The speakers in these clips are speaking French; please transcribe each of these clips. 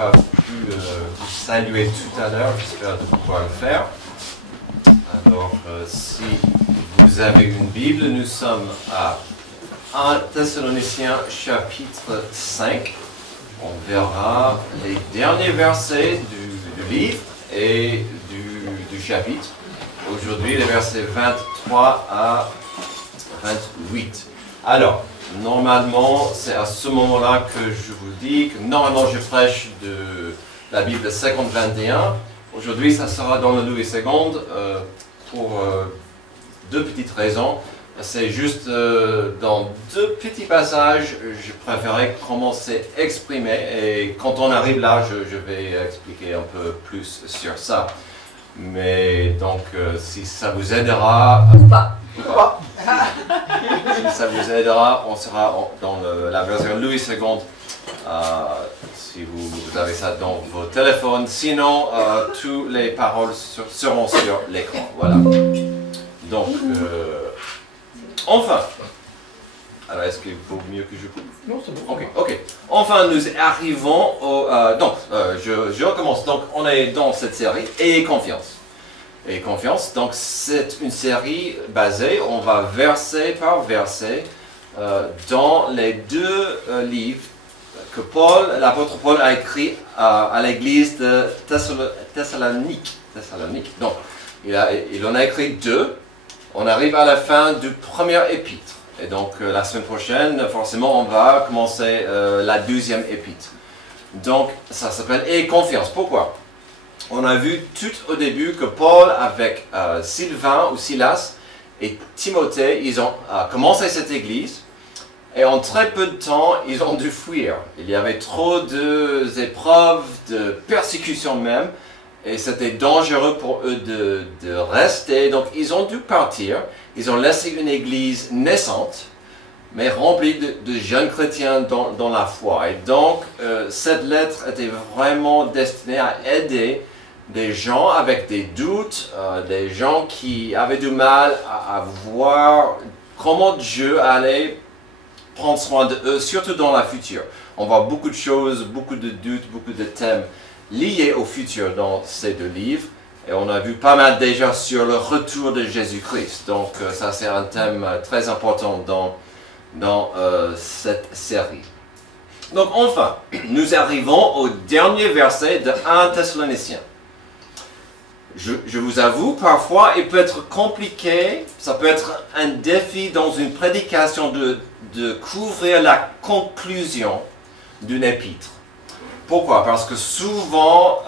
pas pu vous saluer tout à l'heure, j'espère de pouvoir le faire. Alors, si vous avez une Bible, nous sommes à 1 Thessaloniciens chapitre 5. On verra les derniers versets du livre et du chapitre. Aujourd'hui, les versets 23 à 28. Alors, normalement, c'est à ce moment-là que je vous dis que normalement je prêche de la Bible 50-21. Aujourd'hui, ça sera dans le Louis II pour deux petites raisons. C'est juste dans deux petits passages, je préférais commencer à exprimer et quand on arrive là, je vais expliquer un peu plus sur ça. Mais donc, si ça vous aidera... Ou pas. Si ça vous aidera, on sera dans la version Louis II, si vous avez ça dans vos téléphones. Sinon, toutes les paroles seront sur l'écran. Voilà. Donc, enfin. Alors, est-ce qu'il faut mieux que je coupe? Non, c'est bon. Ok. Enfin, nous arrivons au... donc, je recommence. Donc, on est dans cette série « Ayez confiance ». Et confiance, donc c'est une série basée, on va verset par verset, dans les deux livres que l'apôtre Paul a écrit à l'église de Thessalonique. Donc, il en a écrit deux. On arrive à la fin du premier épître. Et donc, la semaine prochaine, forcément, on va commencer la deuxième épître. Donc, ça s'appelle « Ayez confiance ». Pourquoi? On a vu tout au début que Paul, avec Sylvain ou Silas et Timothée, ils ont commencé cette église et en très peu de temps, ils ont dû fuir. Il y avait trop d'épreuves, de persécutions même, et c'était dangereux pour eux de rester. Donc ils ont dû partir, ils ont laissé une église naissante, mais remplie de jeunes chrétiens dans la foi. Et donc cette lettre était vraiment destinée à aider des gens avec des doutes, des gens qui avaient du mal à voir comment Dieu allait prendre soin d'eux, surtout dans la future. On voit beaucoup de choses, beaucoup de doutes, beaucoup de thèmes liés au futur dans ces deux livres. Et on a vu pas mal déjà sur le retour de Jésus-Christ. Donc ça c'est un thème très important dans cette série. Donc enfin, nous arrivons au dernier verset de 1 Thessaloniciens. Je vous avoue, parfois, il peut être compliqué, ça peut être un défi dans une prédication de couvrir la conclusion d'une épître. Pourquoi? Parce que souvent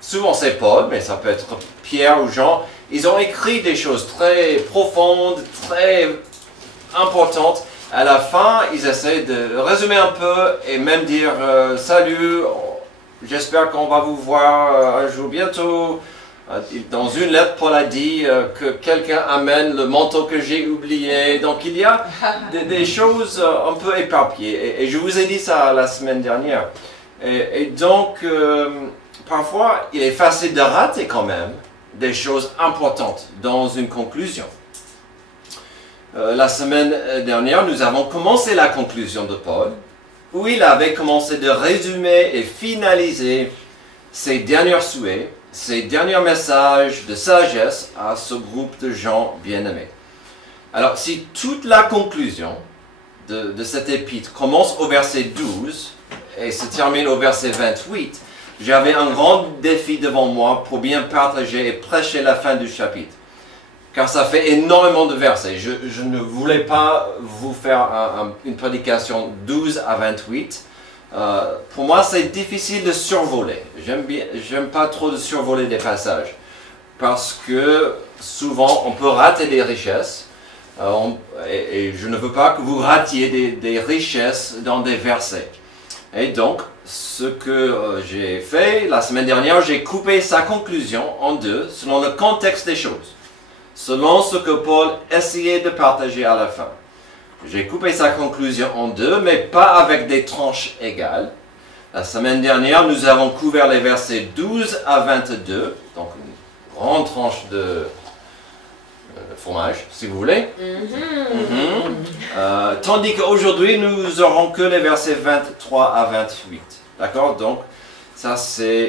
c'est Paul, mais ça peut être Pierre ou Jean, ils ont écrit des choses très profondes, très importantes. À la fin, ils essaient de résumer un peu et même dire « Salut ». J'espère qu'on va vous voir un jour bientôt. Dans une lettre, Paul a dit que quelqu'un amène le manteau que j'ai oublié. Donc il y a des choses un peu éparpillées. Et je vous ai dit ça la semaine dernière. Et donc, parfois, il est facile de rater quand même des choses importantes dans une conclusion. La semaine dernière, nous avons commencé la conclusion de Paul, où il avait commencé de résumer et finaliser ses derniers souhaits, ses derniers messages de sagesse à ce groupe de gens bien-aimés. Alors, si toute la conclusion de cet épître commence au verset 12 et se termine au verset 28, j'avais un grand défi devant moi pour bien partager et prêcher la fin du chapitre. Car ça fait énormément de versets. Je ne voulais pas vous faire une prédication 12 à 28. Pour moi, c'est difficile de survoler. J'aime pas trop de survoler des passages. Parce que souvent, on peut rater des richesses. Et je ne veux pas que vous ratiez des richesses dans des versets. Et donc, ce que j'ai fait la semaine dernière, j'ai coupé sa conclusion en deux selon le contexte des choses. Selon ce que Paul essayait de partager à la fin. J'ai coupé sa conclusion en deux, mais pas avec des tranches égales. La semaine dernière, nous avons couvert les versets 12 à 22, donc une grande tranche de fromage, si vous voulez. Tandis qu'aujourd'hui, nous n'aurons que les versets 23 à 28. D'accord? Donc,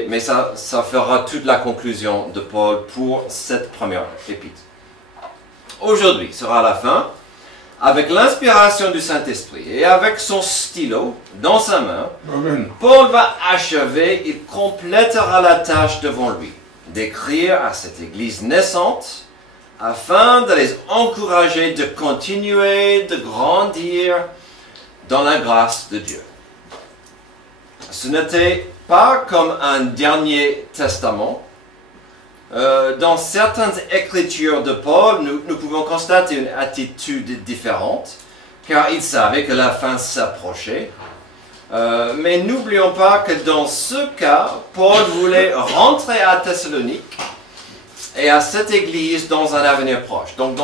mais ça fera toute la conclusion de Paul pour cette première épître. Aujourd'hui sera la fin. Avec l'inspiration du Saint-Esprit et avec son stylo dans sa main, Amen. Paul va achever, il complétera la tâche devant lui, d'écrire à cette Église naissante afin de les encourager de continuer, de grandir dans la grâce de Dieu. Ce n'était pas comme un dernier testament. Dans certaines écritures de Paul, nous pouvons constater une attitude différente, car il savait que la fin s'approchait. Mais n'oublions pas que dans ce cas, Paul voulait rentrer à Thessalonique et à cette église dans un avenir proche. Donc,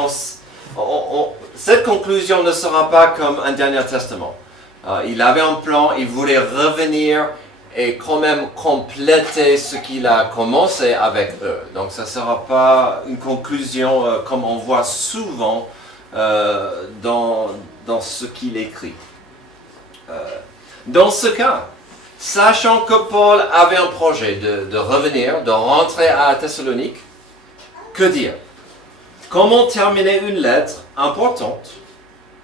cette conclusion ne sera pas comme un dernier testament. Il avait un plan, il voulait revenir et quand même compléter ce qu'il a commencé avec eux. Donc, ça ne sera pas une conclusion comme on voit souvent dans ce qu'il écrit. Dans ce cas, sachant que Paul avait un projet de revenir, de rentrer à Thessalonique, que dire? Comment terminer une lettre importante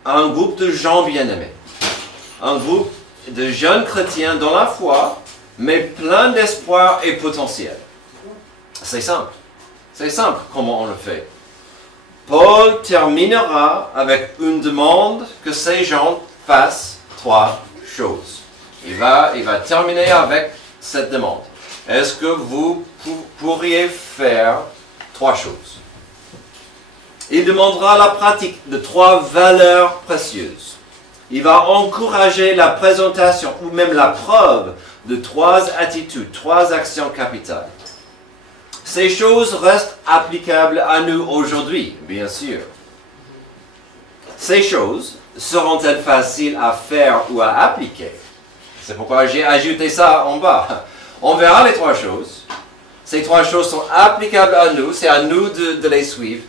à un groupe de gens bien-aimés? Un groupe de jeunes chrétiens dans la foi, mais plein d'espoir et potentiel. C'est simple. C'est simple comment on le fait. Paul terminera avec une demande que ces gens fassent 3 choses. Il va terminer avec cette demande. Est-ce que vous pourriez faire 3 choses? Il demandera la pratique de 3 valeurs précieuses. Il va encourager la présentation ou même la preuve de 3 attitudes, 3 actions capitales. Ces choses restent applicables à nous aujourd'hui, bien sûr. Ces choses seront-elles faciles à faire ou à appliquer? C'est pourquoi j'ai ajouté ça en bas. On verra les 3 choses. Ces 3 choses sont applicables à nous, c'est à nous de les suivre.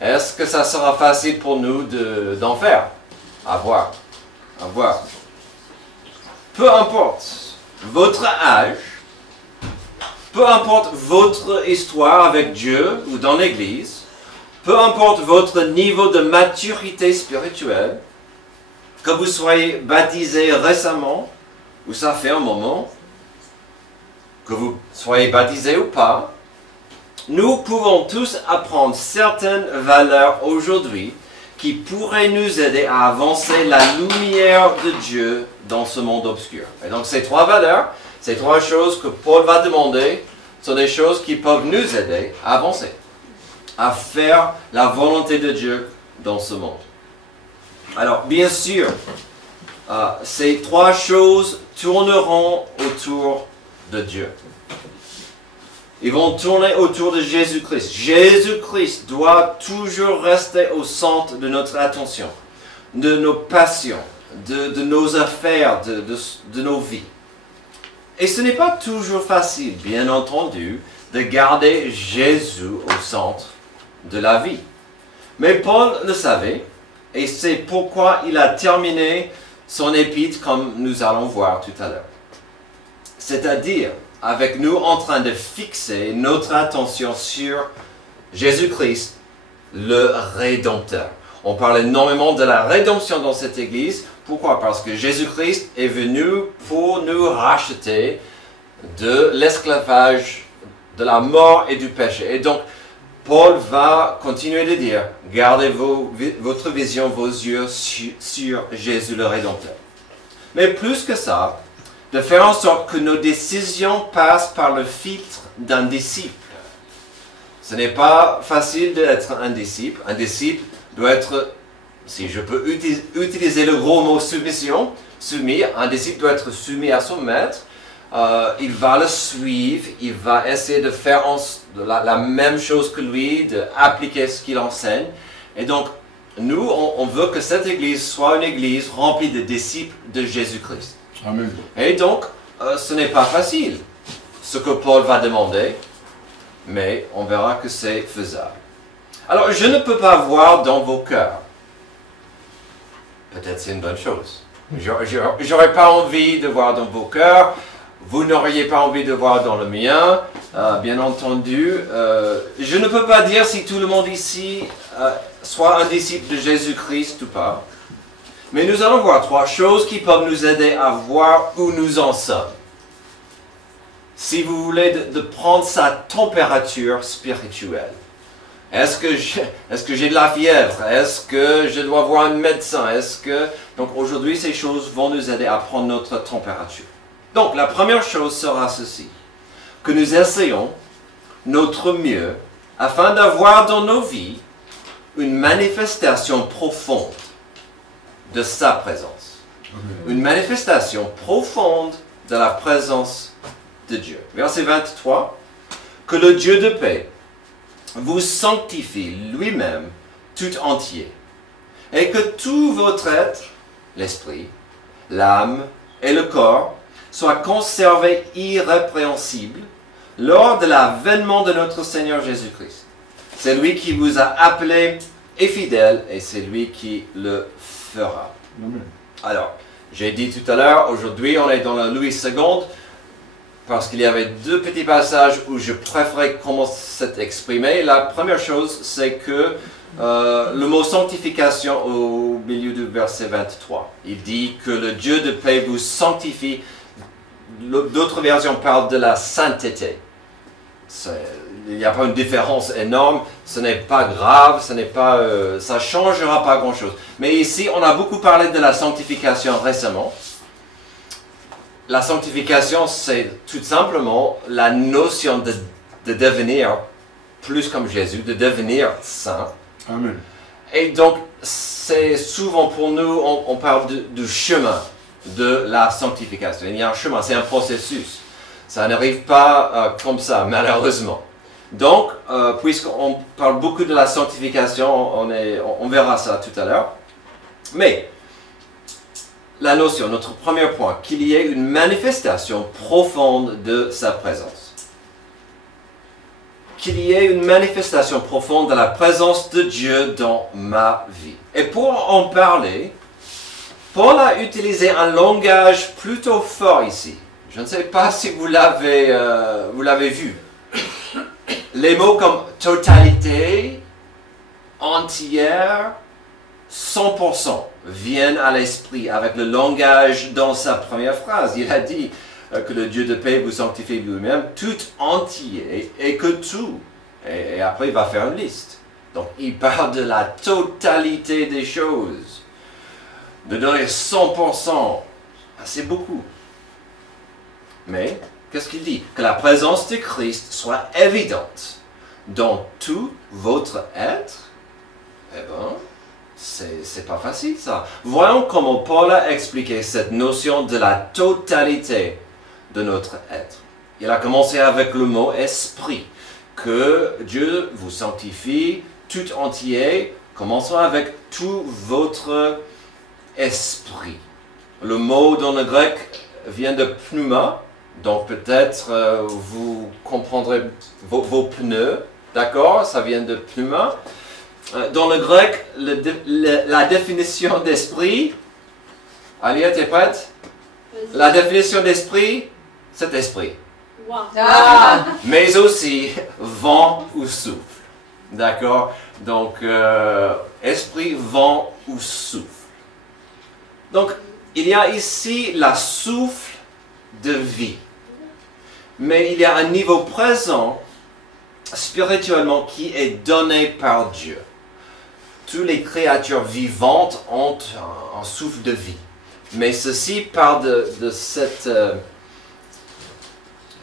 Est-ce que ça sera facile pour nous d'en faire? À voir. À voir. Peu importe votre âge, peu importe votre histoire avec Dieu ou dans l'Église, peu importe votre niveau de maturité spirituelle, que vous soyez baptisé récemment, ou ça fait un moment, que vous soyez baptisé ou pas, nous pouvons tous apprendre certaines valeurs aujourd'hui qui pourraient nous aider à avancer la lumière de Dieu dans ce monde obscur. Et donc ces 3 valeurs, ces 3 choses que Paul va demander, sont des choses qui peuvent nous aider à avancer, à faire la volonté de Dieu dans ce monde. Alors, bien sûr, ces 3 choses tourneront autour de Dieu. Ils vont tourner autour de Jésus-Christ. Jésus-Christ doit toujours rester au centre de notre attention, de nos passions, de nos affaires, de nos vies. Et ce n'est pas toujours facile, bien entendu, de garder Jésus au centre de la vie. Mais Paul le savait, et c'est pourquoi il a terminé son épître comme nous allons voir tout à l'heure. C'est-à-dire, avec nous en train de fixer notre attention sur Jésus-Christ, le Rédempteur. On parle énormément de la rédemption dans cette église. Pourquoi? Parce que Jésus-Christ est venu pour nous racheter de l'esclavage, de la mort et du péché. Et donc, Paul va continuer de dire, gardez votre vision, vos yeux sur Jésus le Rédempteur. Mais plus que ça, de faire en sorte que nos décisions passent par le filtre d'un disciple. Ce n'est pas facile d'être un disciple. Un disciple doit être, si je peux utiliser le gros mot soumission, soumis. Un disciple doit être soumis à son maître. Il va le suivre, il va essayer de faire la même chose que lui, d'appliquer ce qu'il enseigne. Et donc, nous, on veut que cette église soit une église remplie de disciples de Jésus-Christ. Amen. Et donc, ce n'est pas facile, ce que Paul va demander, mais on verra que c'est faisable. Alors, je ne peux pas voir dans vos cœurs. Peut-être c'est une bonne chose. J'aurais pas envie de voir dans vos cœurs vous n'auriez pas envie de voir dans le mien, bien entendu. Je ne peux pas dire si tout le monde ici soit un disciple de Jésus-Christ ou pas. Mais nous allons voir 3 choses qui peuvent nous aider à voir où nous en sommes. Si vous voulez de prendre sa température spirituelle. Est-ce que j'ai de la fièvre? Est-ce que je dois voir un médecin? Donc aujourd'hui, ces choses vont nous aider à prendre notre température. Donc la première chose sera ceci, que nous essayons notre mieux afin d'avoir dans nos vies une manifestation profonde de sa présence. Une manifestation profonde de la présence de Dieu. Verset 23, que le Dieu de paix vous sanctifie lui-même tout entier, et que tout votre être, l'esprit, l'âme et le corps, soit conservé irrépréhensible lors de l'avènement de notre Seigneur Jésus-Christ. C'est lui qui vous a appelé et fidèle, et c'est lui qui le fera. Alors, j'ai dit tout à l'heure, aujourd'hui on est dans la Louis II, parce qu'il y avait 2 petits passages où je préférais comment c'est exprimé. La première chose, c'est que le mot sanctification au milieu du verset 23. Il dit que le Dieu de paix vous sanctifie. D'autres versions parlent de la sainteté. Il n'y a pas une différence énorme, ce n'est pas grave, ça ne changera pas grand-chose. Mais ici, on a beaucoup parlé de la sanctification récemment. La sanctification, c'est tout simplement la notion de devenir plus comme Jésus, de devenir saint. Amen. Et donc, c'est souvent pour nous, on parle du chemin de la sanctification. Il y a un chemin, c'est un processus. Ça n'arrive pas comme ça, malheureusement. Donc, puisqu'on parle beaucoup de la sanctification, on verra ça tout à l'heure. Mais, la notion, notre premier point, qu'il y ait une manifestation profonde de sa présence. Qu'il y ait une manifestation profonde de la présence de Dieu dans ma vie. Et pour en parler, Paul a utilisé un langage plutôt fort ici. Je ne sais pas si vous l'avez vu. Les mots comme totalité, entière, 100% viennent à l'esprit avec le langage dans sa première phrase. Il a dit que le Dieu de paix vous sanctifie lui-même tout entier et que tout. Et après, il va faire une liste. Donc, il parle de la totalité des choses. De donner 100%, c'est beaucoup. Mais, qu'est-ce qu'il dit? Que la présence de Christ soit évidente dans tout votre être. Eh bien, c'est pas facile ça. Voyons comment Paul a expliqué cette notion de la totalité de notre être. Il a commencé avec le mot esprit, que Dieu vous sanctifie tout entier. Commençons avec tout votre esprit. Le mot dans le grec vient de pneuma, donc peut-être vous comprendrez vos pneus, d'accord? Ça vient de pneuma. Dans le grec, la définition d'esprit, Alia, t'es prête? La définition d'esprit, c'est esprit. Wow. Mais aussi vent ou souffle. D'accord? Donc, esprit, vent ou souffle. Donc, il y a ici la souffle de vie. Mais il y a un niveau présent, spirituellement, qui est donné par Dieu. Toutes les créatures vivantes ont un souffle de vie. Mais ceci part de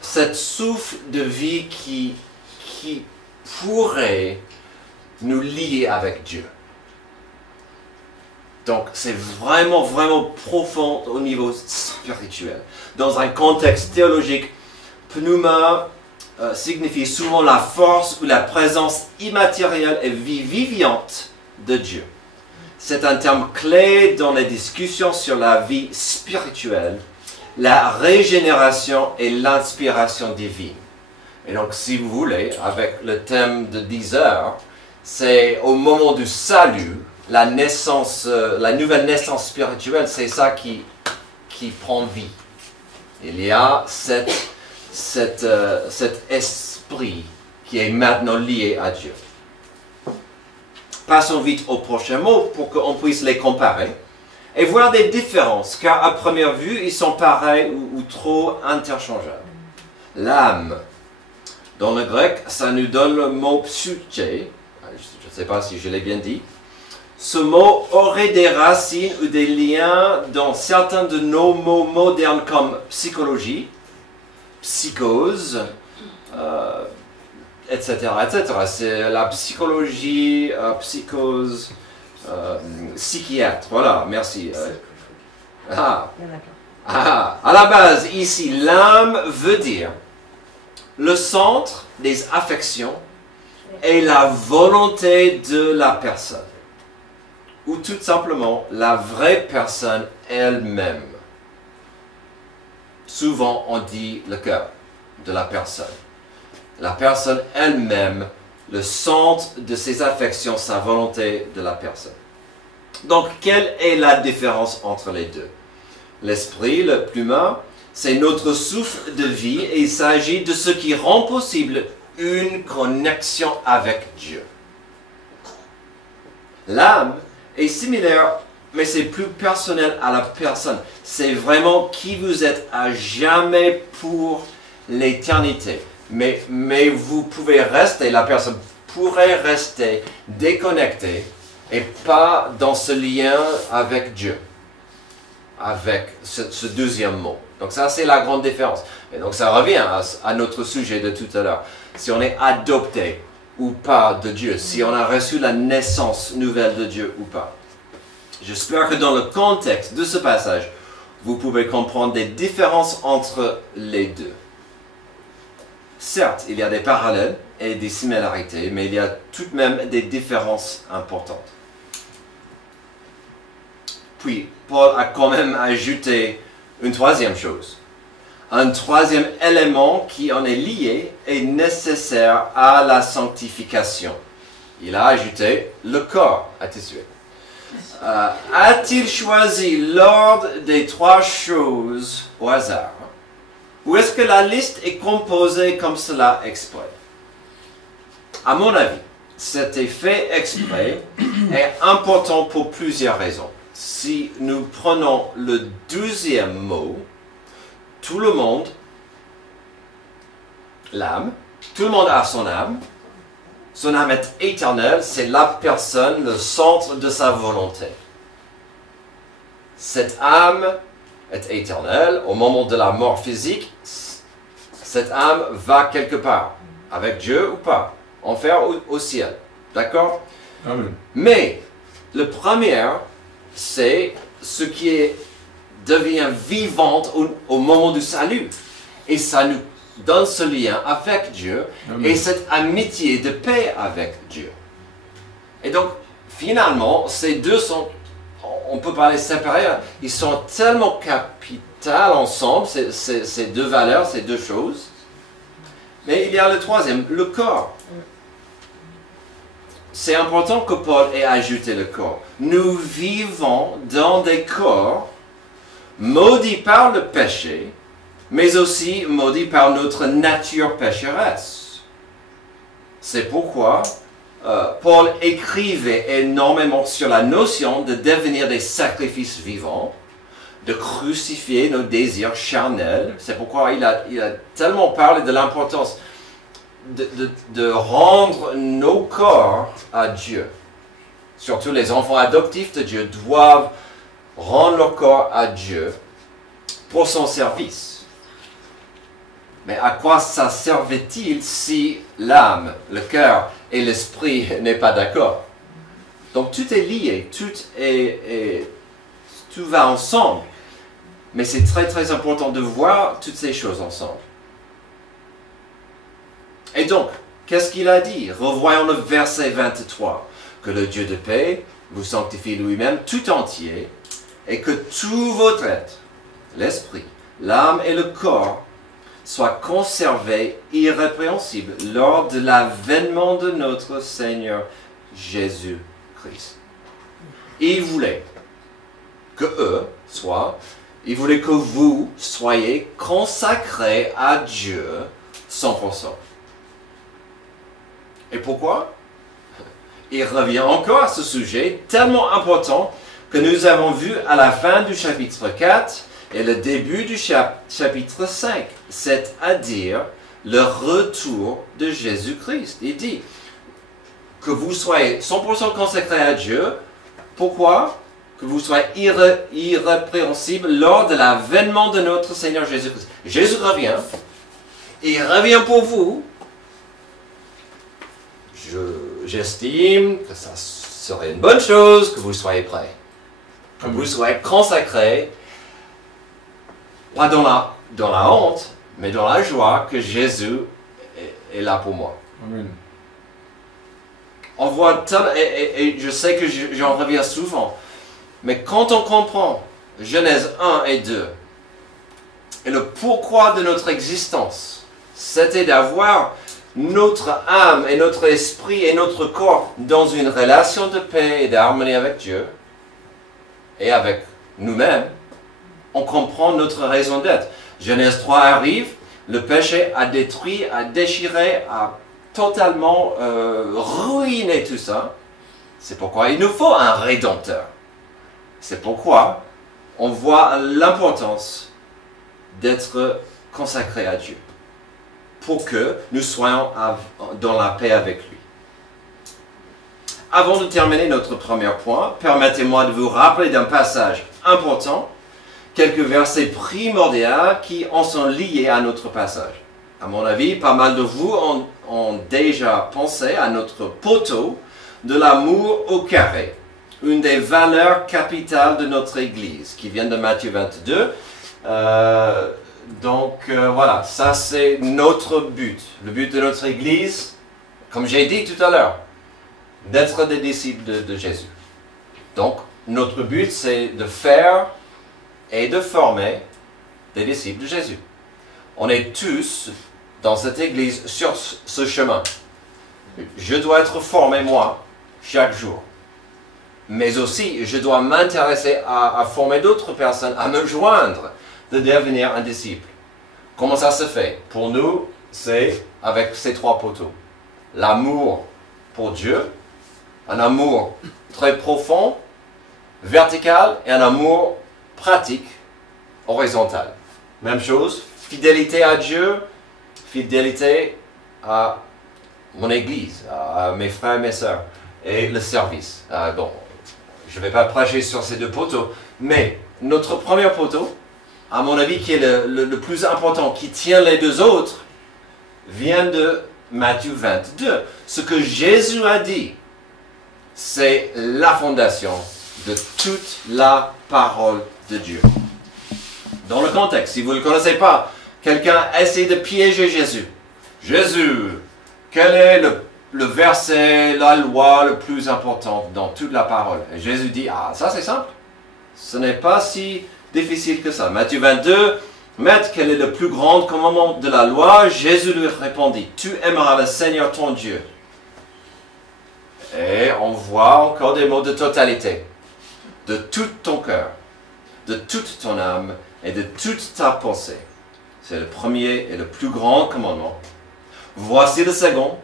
cette souffle de vie qui pourrait nous lier avec Dieu. Donc, c'est vraiment, vraiment profond au niveau spirituel. Dans un contexte théologique, pneuma signifie souvent la force ou la présence immatérielle et vivifiante de Dieu. C'est un terme clé dans les discussions sur la vie spirituelle, la régénération et l'inspiration divine. Et donc, si vous voulez, avec le thème de 10 heures, c'est au moment du salut, la naissance, la nouvelle naissance spirituelle, c'est ça qui prend vie. Il y a cet esprit qui est maintenant lié à Dieu. Passons vite au prochain mot pour qu'on puisse les comparer et voir des différences, car à première vue, ils sont pareils ou trop interchangeables. L'âme. Dans le grec, ça nous donne le mot psyché. Je ne sais pas si je l'ai bien dit. Ce mot aurait des racines ou des liens dans certains de nos mots modernes comme psychologie, psychose, etc., etc. C'est la psychologie, psychose, psychiatre. Voilà, merci. À la base, ici, l'âme veut dire le centre des affections et la volonté de la personne. Ou tout simplement la vraie personne elle-même. Souvent, on dit le cœur de la personne. La personne elle-même, le centre de ses affections, sa volonté de la personne. Donc, quelle est la différence entre les deux? L'esprit, le pluma, c'est notre souffle de vie et il s'agit de ce qui rend possible une connexion avec Dieu. L'âme est similaire, mais c'est plus personnel à la personne. C'est vraiment qui vous êtes à jamais pour l'éternité. Mais vous pouvez rester, la personne pourrait rester déconnectée et pas dans ce lien avec Dieu, avec ce deuxième mot. Donc ça, c'est la grande différence. Et donc ça revient à notre sujet de tout à l'heure. Si on est adopté ou pas de Dieu, si on a reçu la naissance nouvelle de Dieu ou pas. J'espère que dans le contexte de ce passage, vous pouvez comprendre des différences entre les deux. Certes, il y a des parallèles et des similarités, mais il y a tout de même des différences importantes. Puis, Paul a quand même ajouté une troisième chose. Un troisième élément qui en est lié et nécessaire à la sanctification. Il a ajouté le corps à Tessué. A-t-il choisi l'ordre des trois choses au hasard? Ou est-ce que la liste est composée comme cela exprès? À mon avis, cet effet exprès est important pour plusieurs raisons. Si nous prenons le deuxième mot, tout le monde, l'âme, tout le monde a son âme est éternelle, c'est la personne, le centre de sa volonté. Cette âme est éternelle, au moment de la mort physique, cette âme va quelque part, avec Dieu ou pas, enfer ou au ciel, d'accord? Amen. Mais, le premier, c'est ce qui devient vivante au moment du salut. Et ça nous donne ce lien avec Dieu. Amen. Et cette amitié de paix avec Dieu. Et donc, finalement, ces deux sont, on peut parler séparés, ils sont tellement capitales ensemble, ces deux valeurs, ces deux choses. Mais il y a le troisième, le corps. C'est important que Paul ait ajouté le corps. Nous vivons dans des corps maudits par le péché, mais aussi maudits par notre nature pécheresse. C'est pourquoi Paul écrivait énormément sur la notion de devenir des sacrifices vivants, de crucifier nos désirs charnels. C'est pourquoi il a tellement parlé de l'importance de rendre nos corps à Dieu. Surtout les enfants adoptifs de Dieu doivent rendre leur corps à Dieu pour son service. Mais à quoi ça servait-il si l'âme, le cœur et l'esprit n'est pas d'accord? Donc tout est lié, tout va ensemble. Mais c'est très très important de voir toutes ces choses ensemble. Et donc, qu'est-ce qu'il a dit? Revoyons le verset 23. Que le Dieu de paix vous sanctifie lui-même tout entier, et que tout votre être, l'esprit, l'âme et le corps, soient conservés irrépréhensibles lors de l'avènement de notre Seigneur Jésus-Christ. Il voulait que eux soient Il voulait que vous soyez consacrés à Dieu 100%. Et pourquoi? Il revient encore à ce sujet tellement important que nous avons vu à la fin du chapitre 4 et le début du chapitre 5, c'est-à-dire le retour de Jésus-Christ. Il dit que vous soyez 100% consacrés à Dieu. Pourquoi? Que vous soyez irrépréhensibles lors de l'avènement de notre Seigneur Jésus-Christ. Jésus revient. Il revient pour vous. J'estime que ça serait une bonne chose que vous soyez prêts. Que vous soyez consacrés. Pas dans la honte, mais dans la joie que Jésus est là pour moi. Amen. On voit et je sais que j'en reviens souvent, mais quand on comprend Genèse 1 et 2, et le pourquoi de notre existence, c'était d'avoir notre âme et notre esprit et notre corps dans une relation de paix et d'harmonie avec Dieu et avec nous-mêmes, on comprend notre raison d'être. Genèse 3 arrive, le péché a détruit, a déchiré, a totalement ruiné tout ça. C'est pourquoi il nous faut un rédempteur. C'est pourquoi on voit l'importance d'être consacré à Dieu, pour que nous soyons dans la paix avec lui. Avant de terminer notre premier point, permettez-moi de vous rappeler d'un passage important, quelques versets primordiaux qui en sont liés à notre passage. À mon avis, pas mal de vous ont déjà pensé à notre poteau de l'amour au carré, une des valeurs capitales de notre Église, qui vient de Matthieu 22. Voilà, ça c'est notre but. Le but de notre Église, comme j'ai dit tout à l'heure, d'être des disciples de Jésus. Donc, notre but c'est de faire et de former des disciples de Jésus. On est tous dans cette Église sur ce chemin. Je dois être formé, moi, chaque jour. Mais aussi, je dois m'intéresser à former d'autres personnes, à me joindre, de devenir un disciple. Comment ça se fait? Pour nous, c'est avec ces trois poteaux. L'amour pour Dieu, un amour très profond, vertical, et un amour pratique, horizontal. Même chose, fidélité à Dieu, fidélité à mon Église, à mes frères et mes sœurs, et le service. Je ne vais pas prêcher sur ces deux poteaux, mais notre premier poteau, à mon avis, qui est le plus important, qui tient les deux autres, vient de Matthieu 22. Ce que Jésus a dit, c'est la fondation de toute la parole de Dieu. Dans le contexte, si vous ne le connaissez pas, quelqu'un essaie de piéger Jésus. Jésus, quel est le verset, la loi le plus important dans toute la parole? Et Jésus dit, ça c'est simple. Ce n'est pas si difficile que ça. Matthieu 22, Maître, quel est le plus grand commandement de la loi? Jésus lui répondit, tu aimeras le Seigneur ton Dieu. Et on voit encore des mots de totalité. De tout ton cœur, de toute ton âme et de toute ta pensée. C'est le premier et le plus grand commandement. Voici le second,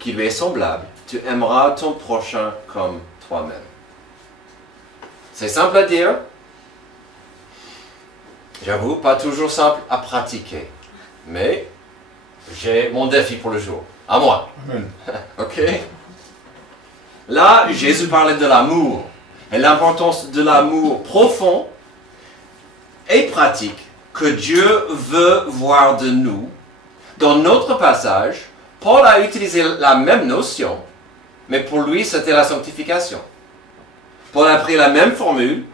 qui lui est semblable. Tu aimeras ton prochain comme toi-même. C'est simple à dire. J'avoue, pas toujours simple à pratiquer. Mais j'ai mon défi pour le jour. À moi. Amen. Ok? Là, Jésus parlait de l'amour. Et l'importance de l'amour profond et pratique que Dieu veut voir de nous. Dans notre passage, Paul a utilisé la même notion, mais pour lui, c'était la sanctification. Paul a pris la même formule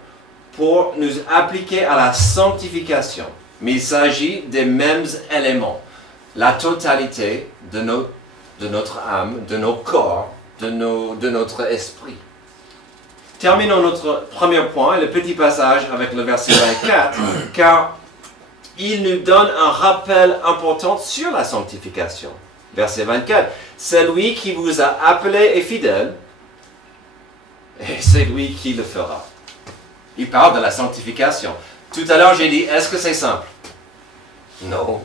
pour nous appliquer à la sanctification. Mais il s'agit des mêmes éléments. La totalité de notre âme, de nos corps, de notre esprit. Terminons notre premier point, le petit passage avec le verset 24, car il nous donne un rappel important sur la sanctification. Verset 24, c'est lui qui vous a appelé est fidèle, et c'est lui qui le fera. Il parle de la sanctification. Tout à l'heure, j'ai dit, est-ce que c'est simple? Non.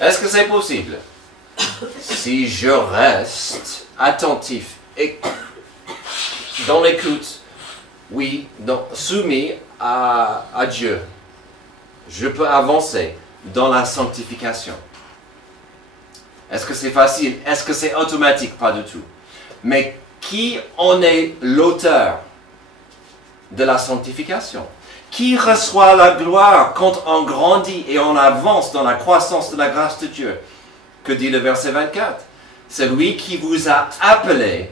Est-ce que c'est possible? Si je reste attentif et dans l'écoute, oui, soumis à Dieu, je peux avancer dans la sanctification. Est-ce que c'est facile? Est-ce que c'est automatique? Pas du tout. Mais qui en est l'auteur de la sanctification? Qui reçoit la gloire quand on grandit et on avance dans la croissance de la grâce de Dieu? Que dit le verset 24? C'est lui qui vous a appelé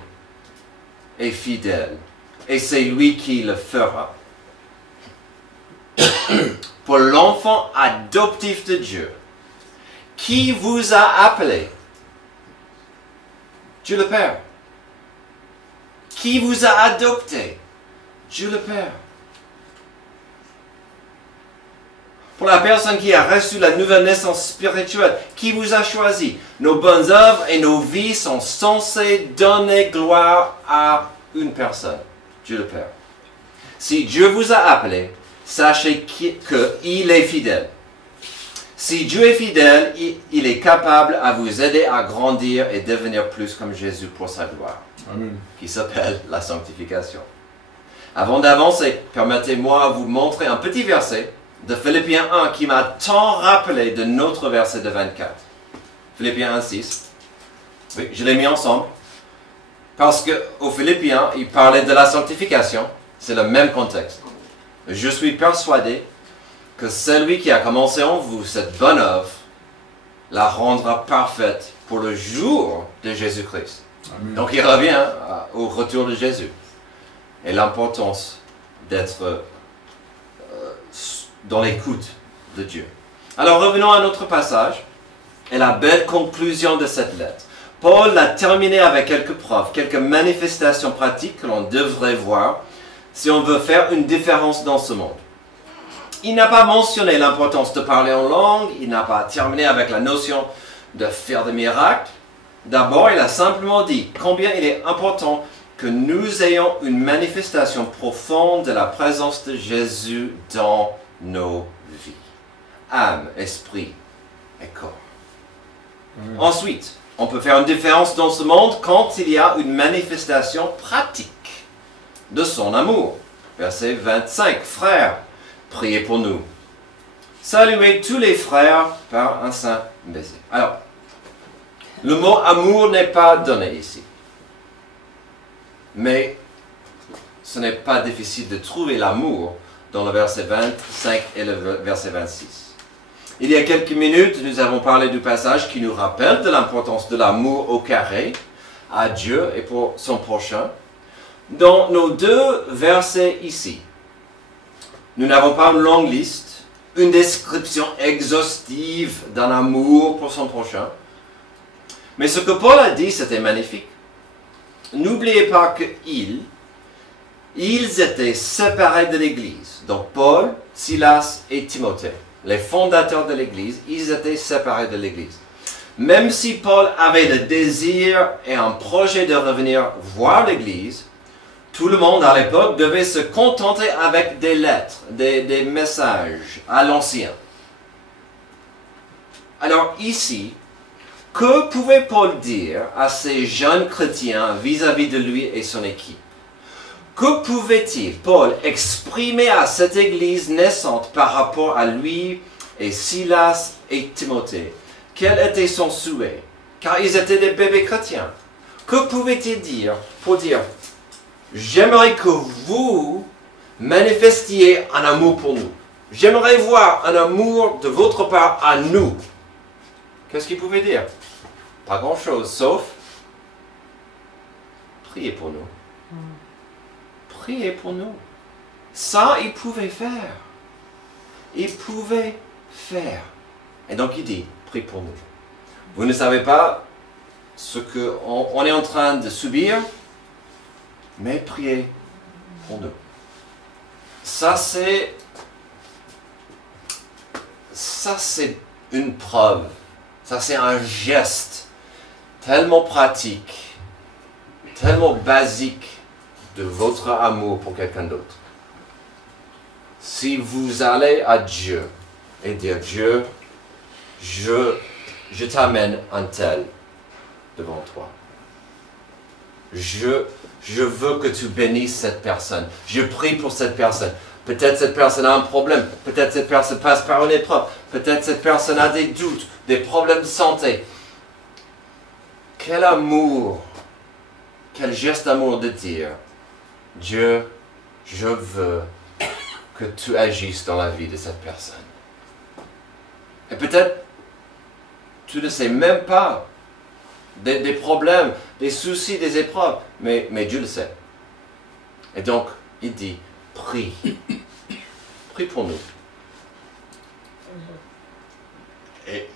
est fidèle, et c'est lui qui le fera. Pour l'enfant adoptif de Dieu, qui vous a appelé? Dieu le Père. Qui vous a adopté? Dieu le Père. Pour la personne qui a reçu la nouvelle naissance spirituelle, qui vous a choisi? Nos bonnes œuvres et nos vies sont censées donner gloire à une personne, Dieu le Père. Si Dieu vous a appelé, sachez qu'il est fidèle. Si Dieu est fidèle, il est capable à vous aider à grandir et devenir plus comme Jésus pour sa gloire. Amen. Qui s'appelle la sanctification. Avant d'avancer, permettez-moi de vous montrer un petit verset de Philippiens 1 qui m'a tant rappelé de notre verset de 24. Philippiens 1:6. Oui, je l'ai mis ensemble. Parce qu'aux Philippiens, il parlait de la sanctification. C'est le même contexte. Je suis persuadé que celui qui a commencé en vous cette bonne œuvre la rendra parfaite pour le jour de Jésus-Christ. Donc il revient au retour de Jésus. Et l'importance d'être dans l'écoute de Dieu. Alors revenons à notre passage et la belle conclusion de cette lettre. Paul l'a terminé avec quelques preuves, quelques manifestations pratiques que l'on devrait voir si on veut faire une différence dans ce monde. Il n'a pas mentionné l'importance de parler en langue, il n'a pas terminé avec la notion de faire des miracles. D'abord, il a simplement dit combien il est important que nous ayons une manifestation profonde de la présence de Jésus dans nos vies. Âme, esprit et corps. Ensuite, on peut faire une différence dans ce monde quand il y a une manifestation pratique de son amour. Verset 25. Frères, priez pour nous. Saluez tous les frères par un saint baiser. Alors, le mot amour n'est pas donné ici. Mais ce n'est pas difficile de trouver l'amour dans le verset 25 et le verset 26. Il y a quelques minutes, nous avons parlé du passage qui nous rappelle de l'importance de l'amour au carré, à Dieu et pour son prochain. Dans nos deux versets ici, nous n'avons pas une longue liste, une description exhaustive d'un amour pour son prochain. Mais ce que Paul a dit, c'était magnifique. N'oubliez pas qu'ils étaient séparés de l'Église. Donc Paul, Silas et Timothée, les fondateurs de l'Église, ils étaient séparés de l'Église. Même si Paul avait le désir et un projet de revenir voir l'Église, tout le monde à l'époque devait se contenter avec des lettres, des messages à l'ancien. Alors ici, que pouvait Paul dire à ces jeunes chrétiens vis-à-vis de lui et son équipe? Que pouvait-il, Paul, exprimer à cette église naissante par rapport à lui et Silas et Timothée? Quel était son souhait? Car ils étaient des bébés chrétiens. Que pouvait-il dire pour dire, j'aimerais que vous manifestiez un amour pour nous. J'aimerais voir un amour de votre part à nous. Qu'est-ce qu'il pouvait dire? Pas grand-chose, sauf priez pour nous. Priez pour nous. Ça, il pouvait faire. Il pouvait faire. Et donc, il dit, prie pour nous. Vous ne savez pas ce qu'on est en train de subir, mais priez pour nous. Ça, c'est une preuve. Ça, c'est un geste tellement pratique, tellement basique de votre amour pour quelqu'un d'autre. si vous allez à Dieu et dire, Dieu, je t'amène un tel devant toi. Je veux que tu bénisses cette personne. Je prie pour cette personne. Peut-être cette personne a un problème. Peut-être cette personne passe par une épreuve. Peut-être cette personne a des doutes, des problèmes de santé. Quel amour, quel geste d'amour de dire, Dieu, je veux que tu agisses dans la vie de cette personne. Et peut-être, tu ne sais même pas des problèmes, des soucis, des épreuves, mais Dieu le sait. Et donc, il dit, prie. Prie pour nous. Et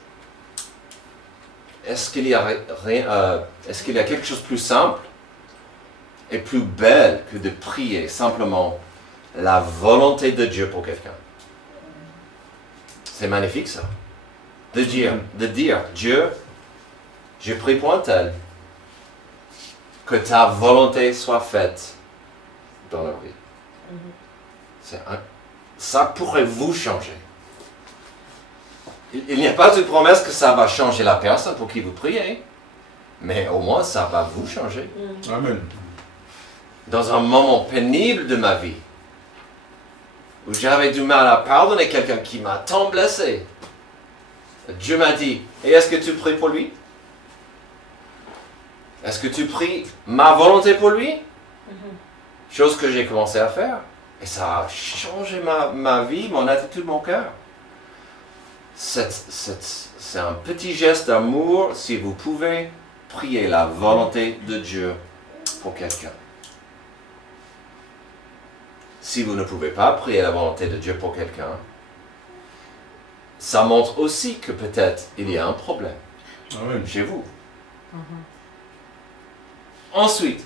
est-ce qu'il y a quelque chose de plus simple et plus belle que de prier simplement la volonté de Dieu pour quelqu'un? C'est magnifique ça. De dire, Dieu, je prie pour un tel, que ta volonté soit faite dans leur vie. Ça pourrait vous changer. Il n'y a pas de promesse que ça va changer la personne pour qui vous priez, mais au moins ça va vous changer. Amen. Dans un moment pénible de ma vie, où j'avais du mal à pardonner quelqu'un qui m'a tant blessé, Dieu m'a dit, et est-ce que tu pries pour lui? Est-ce que tu pries ma volonté pour lui? Chose que j'ai commencé à faire. Et ça a changé ma vie, mon attitude, mon cœur. C'est un petit geste d'amour si vous pouvez prier la volonté de Dieu pour quelqu'un. Si vous ne pouvez pas prier la volonté de Dieu pour quelqu'un, ça montre aussi que peut-être il y a un problème chez vous. Ensuite,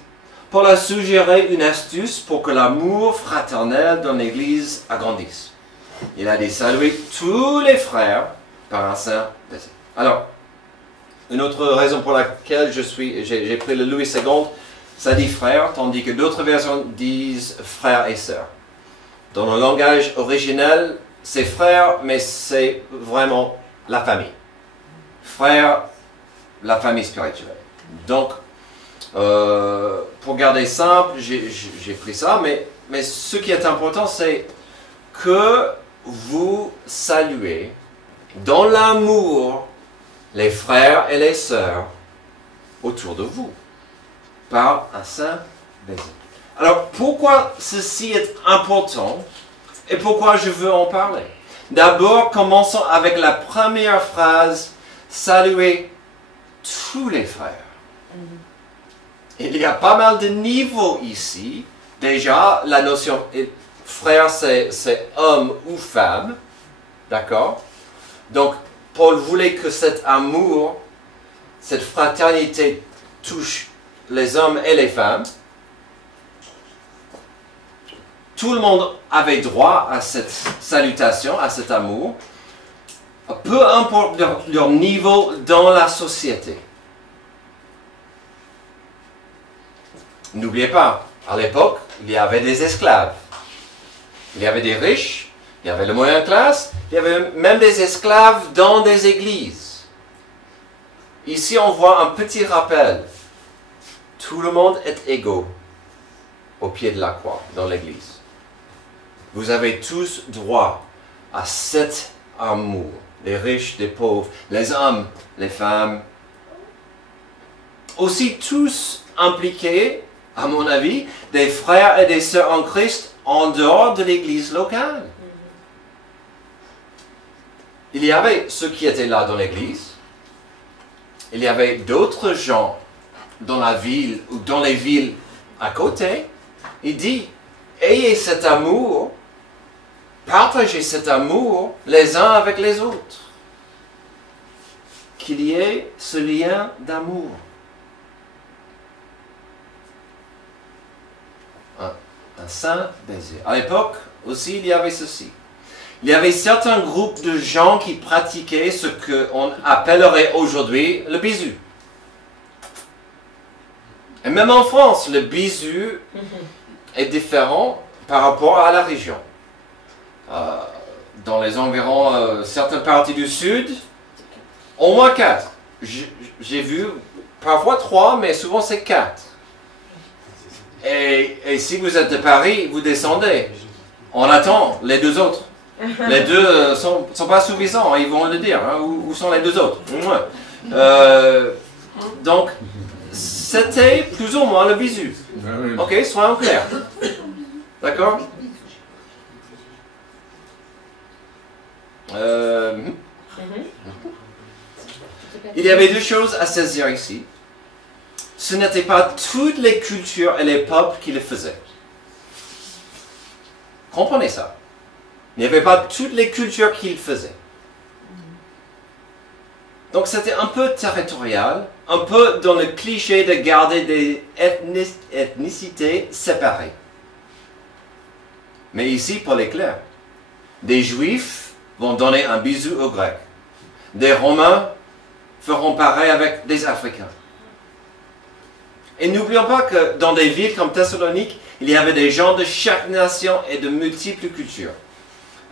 Paul a suggéré une astuce pour que l'amour fraternel dans l'Église agrandisse. Il a dit saluer tous les frères par un saint baiser. Alors, une autre raison pour laquelle j'ai pris le Louis II, ça dit frère, tandis que d'autres versions disent frères et sœurs. Dans le langage originel, c'est frère, mais c'est vraiment la famille. Frère, la famille spirituelle. Donc, pour garder simple, j'ai pris ça, mais ce qui est important, c'est que vous saluez dans l'amour les frères et les sœurs autour de vous, par un saint baiser. Alors, pourquoi ceci est important et pourquoi je veux en parler? D'abord, commençons avec la première phrase, saluez tous les frères. Il y a pas mal de niveaux ici. Déjà, la notion frère, c'est homme ou femme. D'accord? Donc, Paul voulait que cet amour, cette fraternité touche les hommes et les femmes. Tout le monde avait droit à cette salutation, à cet amour, peu importe leur niveau dans la société. N'oubliez pas, à l'époque, il y avait des esclaves. Il y avait des riches, il y avait le moyen classe, il y avait même des esclaves dans des églises. Ici, on voit un petit rappel. Tout le monde est égaux au pied de la croix, dans l'église. Vous avez tous droit à cet amour. Les riches, les pauvres, les hommes, les femmes. Aussi tous impliqués, à mon avis, des frères et des sœurs en Christ en dehors de l'église locale. Il y avait ceux qui étaient là dans l'église. Il y avait d'autres gens dans la ville ou dans les villes à côté. Il dit, ayez cet amour, partagez cet amour les uns avec les autres. Qu'il y ait ce lien d'amour. Un saint baiser. À l'époque aussi, il y avait ceci. Il y avait certains groupes de gens qui pratiquaient ce qu'on appellerait aujourd'hui le bisou. Et même en France, le bisou est différent par rapport à la région. dans les environs, certaines parties du sud, au moins 4. J'ai vu parfois 3, mais souvent c'est 4. Et si vous êtes de Paris, vous descendez. On attend les 2 autres. Les 2 sont pas suffisants, ils vont le dire. Hein, où sont les 2 autres? Donc, c'était plus ou moins le bisu. Ok, soyons clairs. D'accord? Il y avait 2 choses à saisir ici. Ce n'étaient pas toutes les cultures et les peuples qui le faisaient. Comprenez ça. Il n'y avait pas toutes les cultures qui le faisaient. Donc c'était un peu territorial, un peu dans le cliché de garder des ethnicités séparées. Mais ici, Paul est clair. Des Juifs vont donner un bisou aux Grecs. Des Romains feront pareil avec des Africains. Et n'oublions pas que dans des villes comme Thessalonique, il y avait des gens de chaque nation et de multiples cultures.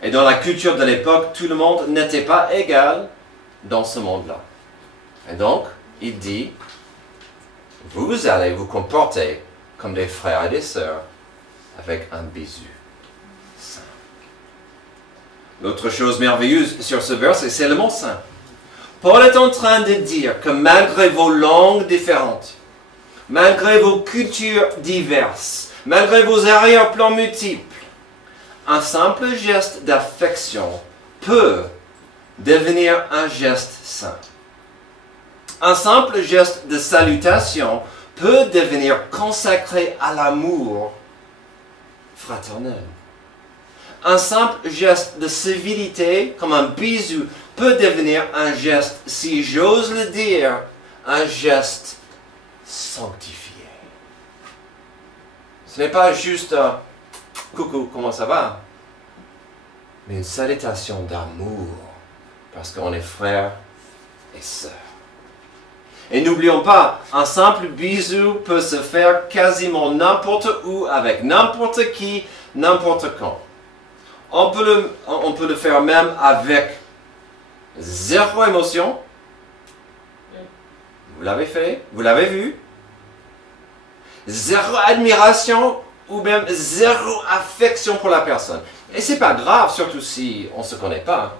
Et dans la culture de l'époque, tout le monde n'était pas égal dans ce monde-là. Et donc, il dit, vous allez vous comporter comme des frères et des sœurs avec un bisou saint. L'autre chose merveilleuse sur ce verset, c'est le mot saint. Paul est en train de dire que malgré vos langues différentes, malgré vos cultures diverses, malgré vos arrière-plans multiples, un simple geste d'affection peut devenir un geste saint. Un simple geste de salutation peut devenir consacré à l'amour fraternel. Un simple geste de civilité, comme un bisou, peut devenir un geste, si j'ose le dire, un geste sanctifié. Ce n'est pas juste un « coucou, comment ça va ?» mais une salutation d'amour, parce qu'on est frères et sœurs. Et n'oublions pas, un simple bisou peut se faire quasiment n'importe où, avec n'importe qui, n'importe quand. On peut le faire même avec zéro émotion. Vous l'avez fait, vous l'avez vu. Zéro admiration ou même zéro affection pour la personne. Et c'est pas grave, surtout si on ne se connaît pas.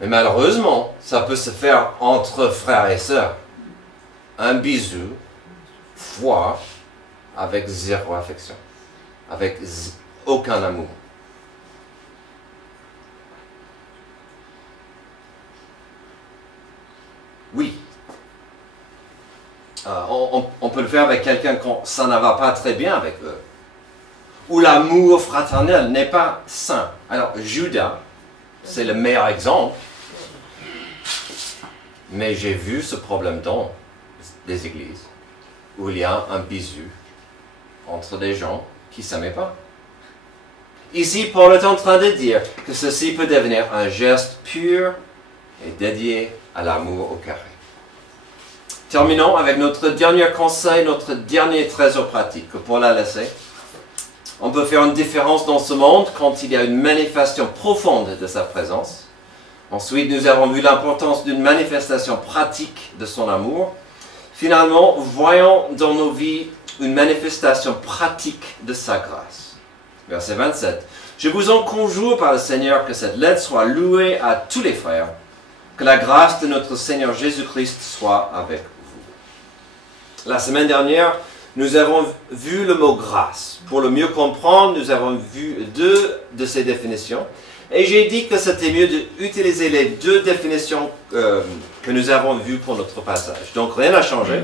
Mais malheureusement, ça peut se faire entre frères et sœurs. Un bisou, foi, avec zéro affection. Avec aucun amour. Oui. On peut le faire avec quelqu'un quand ça ne va pas très bien avec eux. Où l'amour fraternel n'est pas sain. Alors, Judas, c'est le meilleur exemple. Mais j'ai vu ce problème dans des églises où il y a un bisou entre des gens qui ne s'aimaient pas. Ici, Paul est en train de dire que ceci peut devenir un geste pur et dédié à l'amour au carré. Terminons avec notre dernier conseil, notre dernier trésor pratique que Paul a laissé. On peut faire une différence dans ce monde quand il y a une manifestation profonde de sa présence. Ensuite, nous avons vu l'importance d'une manifestation pratique de son amour. Finalement, voyons dans nos vies une manifestation pratique de sa grâce. Verset 27. Je vous en conjure par le Seigneur que cette lettre soit louée à tous les frères, que la grâce de notre Seigneur Jésus-Christ soit avec vous. La semaine dernière, nous avons vu le mot grâce. Pour le mieux comprendre, nous avons vu 2 de ces définitions. Et j'ai dit que c'était mieux d'utiliser les 2 définitions que nous avons vues pour notre passage. Donc rien n'a changé.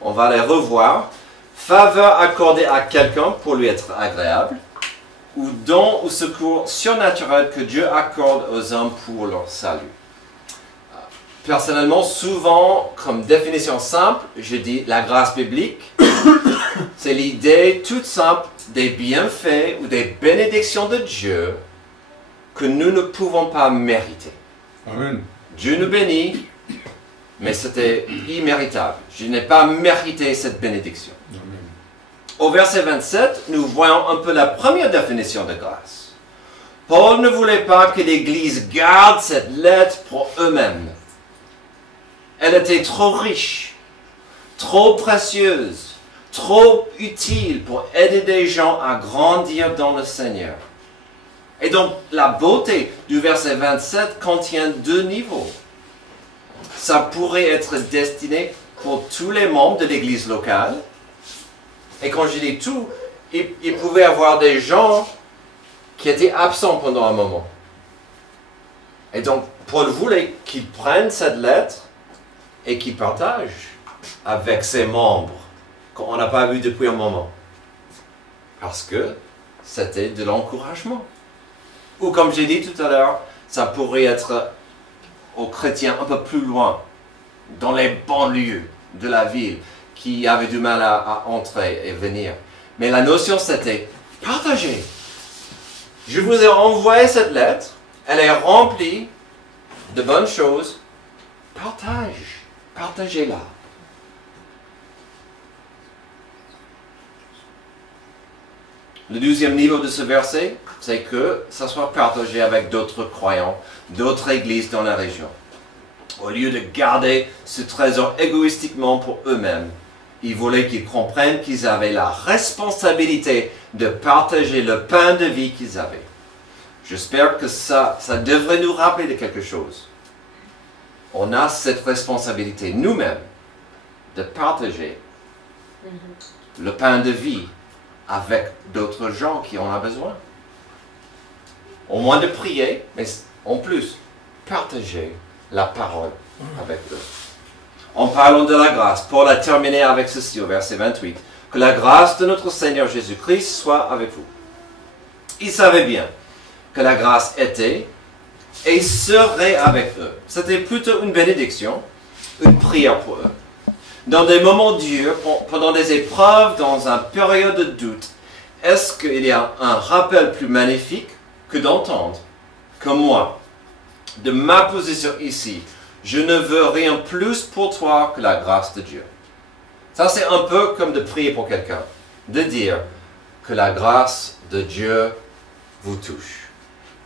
On va les revoir. Faveur accordée à quelqu'un pour lui être agréable, ou don ou secours surnaturel que Dieu accorde aux hommes pour leur salut. Personnellement, souvent, comme définition simple, je dis la grâce biblique, c'est l'idée toute simple des bienfaits ou des bénédictions de Dieu que nous ne pouvons pas mériter. Amen. Dieu nous bénit, mais c'était imméritable. Je n'ai pas mérité cette bénédiction. Amen. Au verset 27, nous voyons un peu la première définition de grâce. Paul ne voulait pas que l'Église garde cette lettre pour eux-mêmes. Elle était trop riche, trop précieuse, trop utile pour aider des gens à grandir dans le Seigneur. Et donc, la beauté du verset 27 contient deux niveaux. Ça pourrait être destiné pour tous les membres de l'Église locale. Et quand je dis tout, il pouvait y avoir des gens qui étaient absents pendant un moment. Et donc, Paul voulait qu'ils prennent cette lettre et qu'ils partagent avec ses membres qu'on n'a pas vu depuis un moment. Parce que c'était de l'encouragement. Ou comme j'ai dit tout à l'heure, ça pourrait être aux chrétiens un peu plus loin, dans les banlieues de la ville, qui avaient du mal à entrer et venir. Mais la notion c'était partager. Je vous ai envoyé cette lettre, elle est remplie de bonnes choses. Partagez-la. Le deuxième niveau de ce verset, c'est que ça soit partagé avec d'autres croyants, d'autres églises dans la région. Au lieu de garder ce trésor égoïstiquement pour eux-mêmes, il voulait qu'ils comprennent qu'ils avaient la responsabilité de partager le pain de vie qu'ils avaient. J'espère que ça devrait nous rappeler de quelque chose. On a cette responsabilité nous-mêmes de partager le pain de vie avec d'autres gens qui en ont besoin. Au moins de prier, mais en plus, partager la parole avec eux. En parlant de la grâce, Paul a terminé avec ceci au verset 28. Que la grâce de notre Seigneur Jésus-Christ soit avec vous. Il savait bien que la grâce était et serait avec eux. C'était plutôt une bénédiction, une prière pour eux. Dans des moments durs, pendant des épreuves, dans une période de doute, est-ce qu'il y a un rappel plus magnifique que d'entendre que moi, de ma position ici, je ne veux rien plus pour toi que la grâce de Dieu. Ça, c'est un peu comme de prier pour quelqu'un, de dire que la grâce de Dieu vous touche,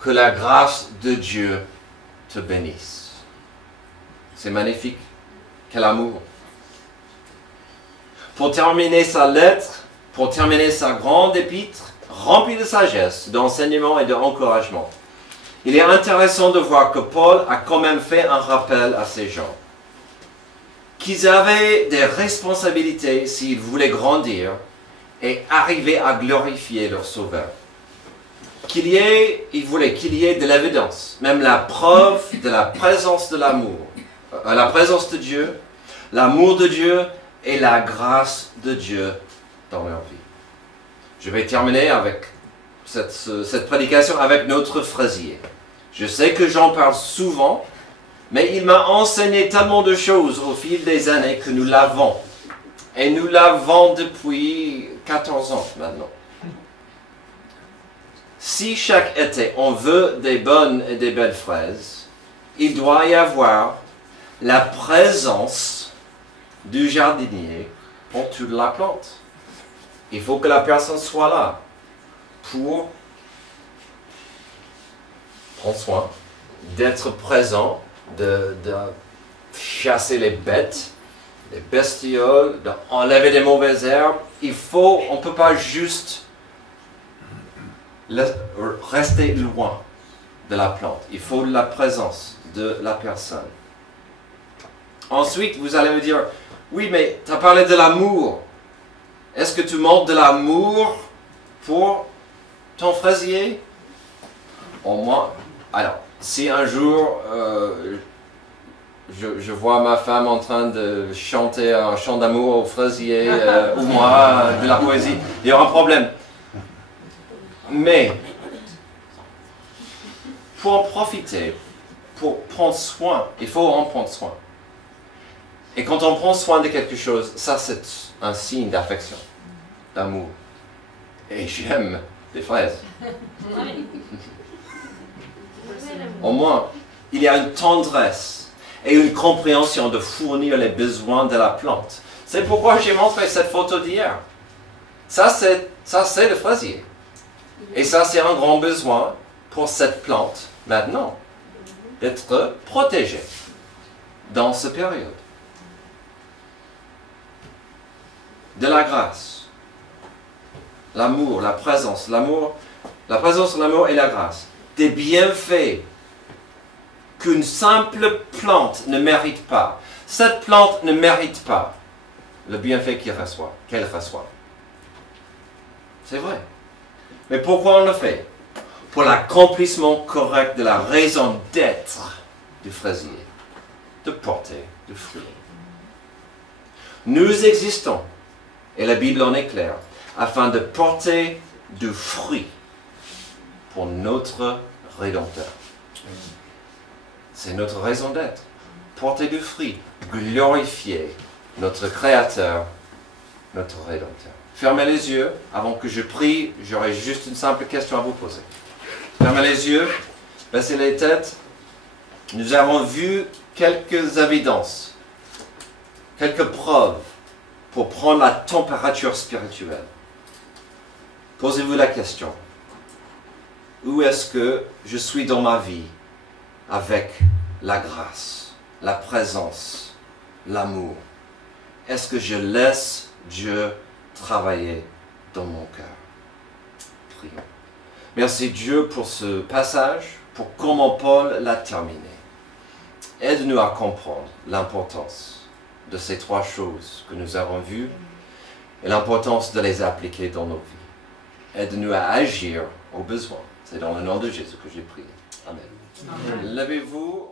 que la grâce de Dieu te bénisse. C'est magnifique. Quel amour. Pour terminer sa lettre, pour terminer sa grande épître, remplie de sagesse, d'enseignement et d'encouragement, il est intéressant de voir que Paul a quand même fait un rappel à ces gens. Qu'ils avaient des responsabilités s'ils voulaient grandir et arriver à glorifier leur Sauveur. Il voulait qu'il y ait de l'évidence, même la preuve de la présence de l'amour, la présence de Dieu, l'amour de Dieu et la grâce de Dieu dans leur vie. Je vais terminer avec cette prédication avec notre fraisier. Je sais que j'en parle souvent, mais il m'a enseigné tellement de choses au fil des années que nous l'avons. Et nous l'avons depuis 14 ans maintenant. Si chaque été on veut des bonnes et des belles fraises, il doit y avoir la présence du jardinier pour toute la plante. Il faut que la personne soit là pour prendre soin, d'être présent, de chasser les bêtes, les bestioles, d'enlever des mauvaises herbes. On ne peut pas juste rester loin de la plante. Il faut la présence de la personne. Ensuite, vous allez me dire, oui, mais tu as parlé de l'amour. Est-ce que tu montres de l'amour pour ton fraisier? Au moins, alors, si un jour je vois ma femme en train de chanter un chant d'amour au fraisier, ou moi, de la poésie, il y aura un problème. Mais, pour en profiter, pour prendre soin, il faut en prendre soin. Et quand on prend soin de quelque chose, ça c'est un signe d'affection, d'amour. Et j'aime les fraises. Au moins, il y a une tendresse et une compréhension de fournir les besoins de la plante. C'est pourquoi j'ai montré cette photo d'hier. Ça c'est le fraisier. Et ça c'est un grand besoin pour cette plante, maintenant, d'être protégée dans cette période. De la grâce, l'amour, la présence, l'amour et la grâce. Des bienfaits qu'une simple plante ne mérite pas. Cette plante ne mérite pas le bienfait qu'elle reçoit. C'est vrai. Mais pourquoi on le fait? Pour l'accomplissement correct de la raison d'être du fraisier, de porter du fruit. Nous existons, et la Bible en est claire, afin de porter du fruit pour notre Rédempteur. C'est notre raison d'être. Porter du fruit, glorifier notre Créateur, notre Rédempteur. Fermez les yeux. Avant que je prie, j'aurai juste une simple question à vous poser. Fermez les yeux, baissez les têtes. Nous avons vu quelques évidences, quelques preuves pour prendre la température spirituelle. Posez-vous la question. Où est-ce que je suis dans ma vie avec la grâce, la présence, l'amour? Est-ce que je laisse Dieu travailler dans mon cœur? Prions. Merci Dieu pour ce passage, pour comment Paul l'a terminé. Aide-nous à comprendre l'importance de ces trois choses que nous avons vues et l'importance de les appliquer dans nos vies. Aide-nous à agir au besoin. C'est dans le nom de Jésus que j'ai prié. Amen. Amen. Levez-vous.